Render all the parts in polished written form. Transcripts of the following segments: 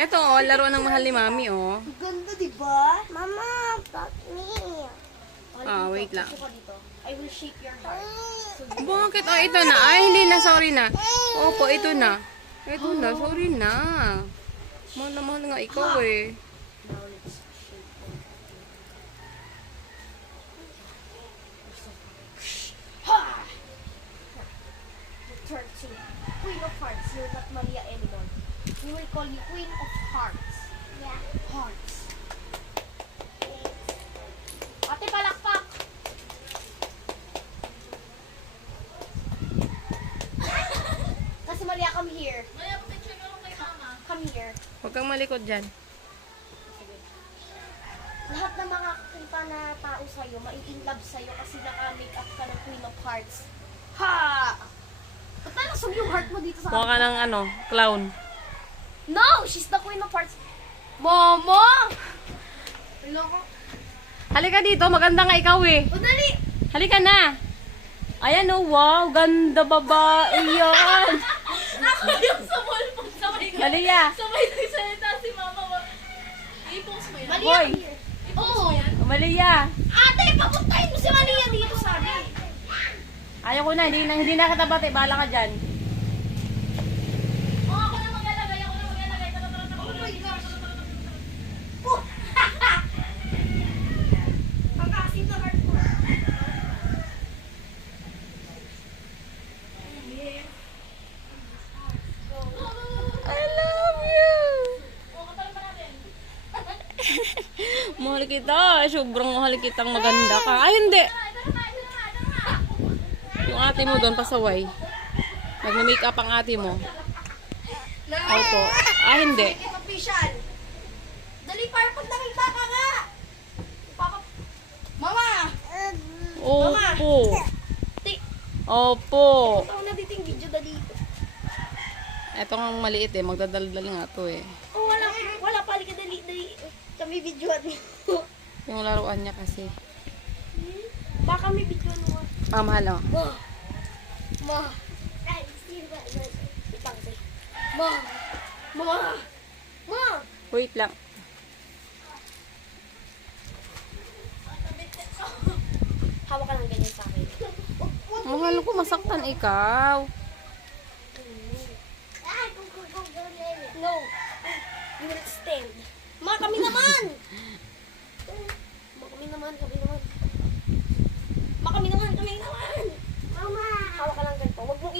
Eto, oh, laro ng mahal ni Mami, oh. Ganda, di ba? Mama, got me. Wait lang. I will shake your heart. Bakit? Oh, ito na. Ay, hindi na. Sorry na. Opo, ito na. Ito na. Sorry na. Mahal na mahal nga ikaw, eh. Now let's shake them. Ha! Return to Queen of Hearts. You're not Maria anymore. We will call you Queen of Hearts. Yeah. Hearts. Ate, palakpak! Kasi Maria, come here. Maria, picture mo kay mama. Come here. Huwag kang malikod dyan. Lahat ng mga kita na tao sa'yo, mai-inlove sa'yo kasi naka-make up ka ng Queen of Hearts. Ha! Ba't nalasog yung heart mo dito sa Mukha ka ng, clown. No! She's the Queen of Hearts. Mama! Loko. Halika dito. Maganda nga ikaw, eh. O, dali! Halika na. Ayan, oh. Wow. Ganda babae yan. Ako yung sa mall po. Malia. Sabay nagsalita si mama. I-post mo yan. Malia, Boy. come here. I-post mo yan. Malia. Ate, papuntahin mo si Malia dito, sabi. Ayaw ko na. Hindi na katabate. Bahala ka dyan. Oh, ako na maglalagay. Tara. Oh my gosh. Oh! Ang asim na heart mo. I love you. Oh, katalin pa natin. Mahal kita. Sobrang mahal kitang maganda ka. Ay, hindi. Ito na. Yung ate mo doon, pasaway. Nag-make up ang ate mo. Opo. Ah, hindi. Make it official. Dali, para pag nakita ka nga. Papa. Mama! Opo. Ti- Opo. Ito na dito yung video, dali. Eto nga maliit eh. Magdadaldal nga to eh. Oh, wala pali ka, dali. Kami videoan mo. Yung laruan niya kasi. Baka may videoan mo. Ah, mahal oh. Ma. Itang say. Ma. Wait lang. Hawak ka lang ganyan sa akin. Mahal ko, masaktan ikaw. No. You will stand. Ma, kami naman. Ma, kami naman. Ma, kami naman. Mama. Hawak ka lang ganito. Huwag mong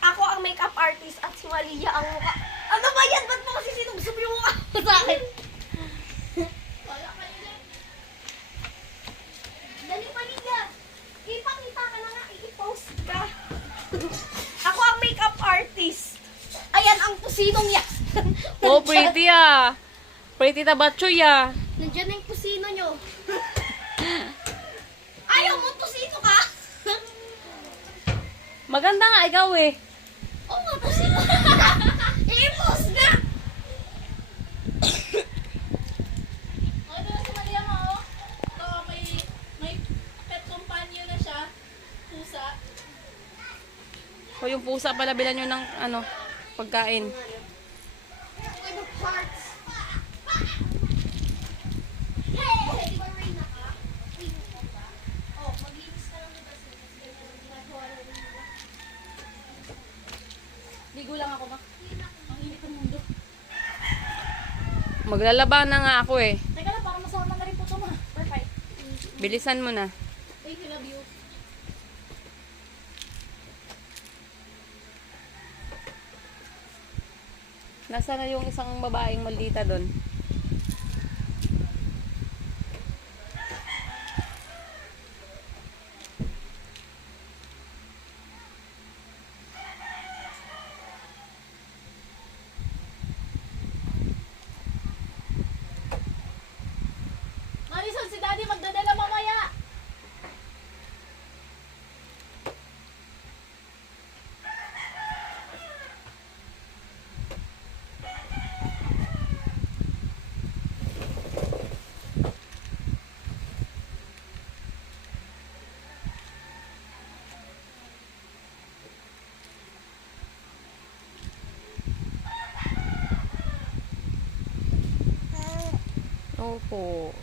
Ako ang makeup artist at si Malia ang mukha. Ano ba yan? Ba't mo kasi sinubsob yung mukha mo sa akin? Dali, Malia. Ipakita ka na nga. I-post ka. Ako ang makeup artist. Ayan ang pusinong yan. Oh, pretty ah. Pretty tabatchoy ah. Nandiyan na yung pusino nyo. Ayaw mo, pusino ka? Maganda nga ikaw eh. Oo nga, pusino. I-post nga. Oh, ito na si Maria mo. Ito, may pet companion na siya. Pusa. O yung pusa pala bilan nyo ng pagkain. Queen of Hearts. Hey! Di ba Reyna ka? Queen of ka? Oh, mag-iibis ka lang diba? Ginagawa na rin nila. Ligo lang ako, ma. Ang init ng mundo. Maglalaba na nga ako eh. Teka lang, parang masama na rin po ito, ma. Perfect. Bilisan mo na. Thank you, love you. Nasaan na yung isang babaeng maldita doon? Marison, si Daddy magdadala mamaya. Opo.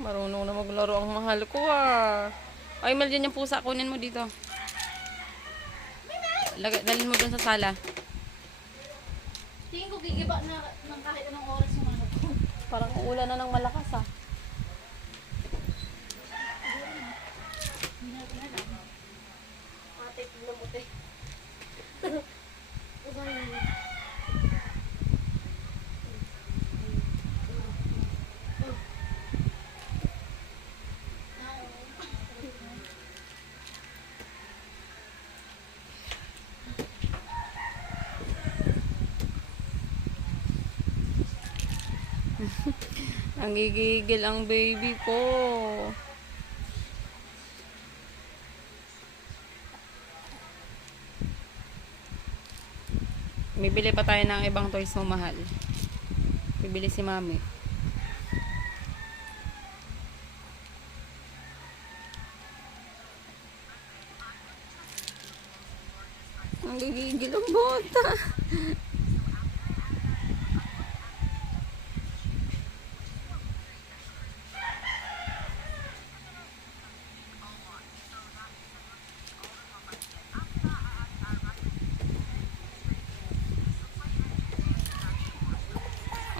Marunong na maglaro ang mahal ko ah. Ay, Mel, dyan yung pusa. Kunin mo dito. Dalhin mo dun sa sala. Tingin ko gigiba na ng kahit anong oras yung ano ko. Parang uulan na ng malakas ah. Ate, tignan mo, te. Ang gigigil ang baby ko. Bibili pa tayo ng ibang toys na mahal. Bibili si mami. Ang gigigil ang bata.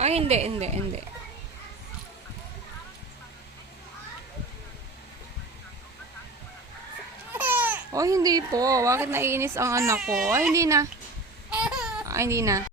Ay, hindi. Oh, hindi po. Bakit naiinis ang anak ko? Ay, hindi na. Ay, hindi na.